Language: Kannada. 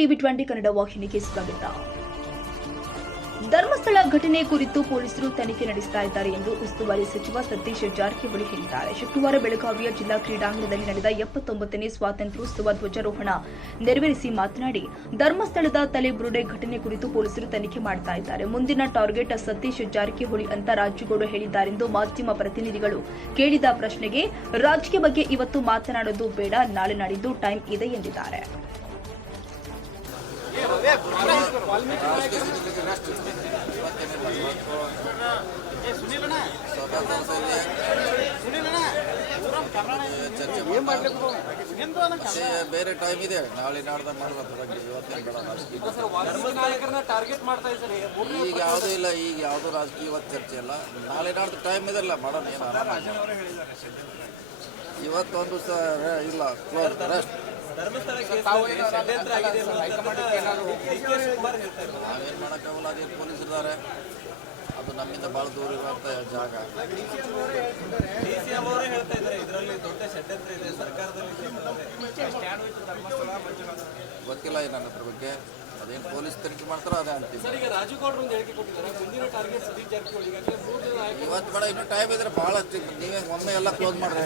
ಟಿವಿ 20 ಕನ್ನಡ ವಾಹಿನಿಗೆ ಸ್ವಾಗತ. ಧರ್ಮಸ್ಥಳ ಘಟನೆ ಕುರಿತು ಪೊಲೀಸರು ತನಿಖೆ ನಡೆಸ್ತಾ ಇದ್ದಾರೆ ಎಂದು ಉಸ್ತುವಾರಿ ಸಚಿವ ಸತೀಶ್ ಜಾರಕಿಹೊಳಿ ಹೇಳಿದ್ದಾರೆ. ಶುಕ್ರವಾರ ಬೆಳಗಾವಿಯ ಜಿಲ್ಲಾ ಕ್ರೀಡಾಂಗಣದಲ್ಲಿ ನಡೆದ 79ನೇ ಸ್ವಾತಂತ್ರ್ಯೋತ್ಸವ ಧ್ವಜಾರೋಹಣ ನೆರವೇರಿಸಿ ಮಾತನಾಡಿ, ಧರ್ಮಸ್ಥಳದ ತಲೆಬುರುಡೆ ಘಟನೆ ಕುರಿತು ಪೊಲೀಸರು ತನಿಖೆ ಮಾಡ್ತಾ ಇದ್ದಾರೆ. ಮುಂದಿನ ಟಾರ್ಗೆಟ್ ಸತೀಶ್ ಜಾರಕಿಹೊಳಿ ಅಂತ ರಾಜುಗೌಡ ಹೇಳಿದ್ದಾರೆಂದು ಮಾಧ್ಯಮ ಪ್ರತಿನಿಧಿಗಳು ಕೇಳಿದ ಪ್ರಶ್ನೆಗೆ ರಾಜಕೀಯ ಬಗ್ಗೆ ಇವತ್ತು ಮಾತನಾಡೋದು ಬೇಡ, ನಾಳೆ ನಾಡಿದ್ದು ಟೈಮ್ ಇದೆ ಎಂದಿದ್ದಾರೆ. ಬೇರೆ ಟೈಮ್ ಇದೆ, ನಾಳೆ ನಾಡ್ದಾಗ ಮಾಡ್ಬೇಕು. ಈಗ ಯಾವುದೂ ಇಲ್ಲ, ಈಗ ಯಾವುದೂ ರಾಜಕೀಯ ಇವತ್ತು ಚರ್ಚೆ ಇಲ್ಲ. ನಾಳೆ ನಾಡ್ದು ಟೈಮ್ ಇದೆಲ್ಲ ಮಾಡೋಣ, ಏನು ಆರಾಮ. ಇವತ್ತೊಂದು ಇಲ್ಲ, ಕ್ಲೋಸ್ ರೆಸ್ಟ್. ನಾವೇನು ಮಾಡೋಕ್ಕಾಗಲ್ಲ, ಅದೇನು ಪೊಲೀಸ್ ಇದ್ದಾರೆ, ಅದು ನಮ್ಮಿಂದ ಭಾಳ ದೂರ ಇರುವಂಥ ಜಾಗ. ಗೊತ್ತಿಲ್ಲ ನನ್ನ ಅದ್ರ ಬಗ್ಗೆ, ಅದೇನು ಪೊಲೀಸ್ ತನಿಖೆ ಮಾಡ್ತಾರೋ ಅದೇ ಅಂತೀವಿ. ಇವತ್ತು ಬೇಡ, ಇನ್ನೂ ಟೈಮ್ ಇದ್ರೆ ಭಾಳಷ್ಟು. ನೀವೇ ಒಮ್ಮೆ ಎಲ್ಲ ಕ್ಲೋಸ್ ಮಾಡ್ರಿ.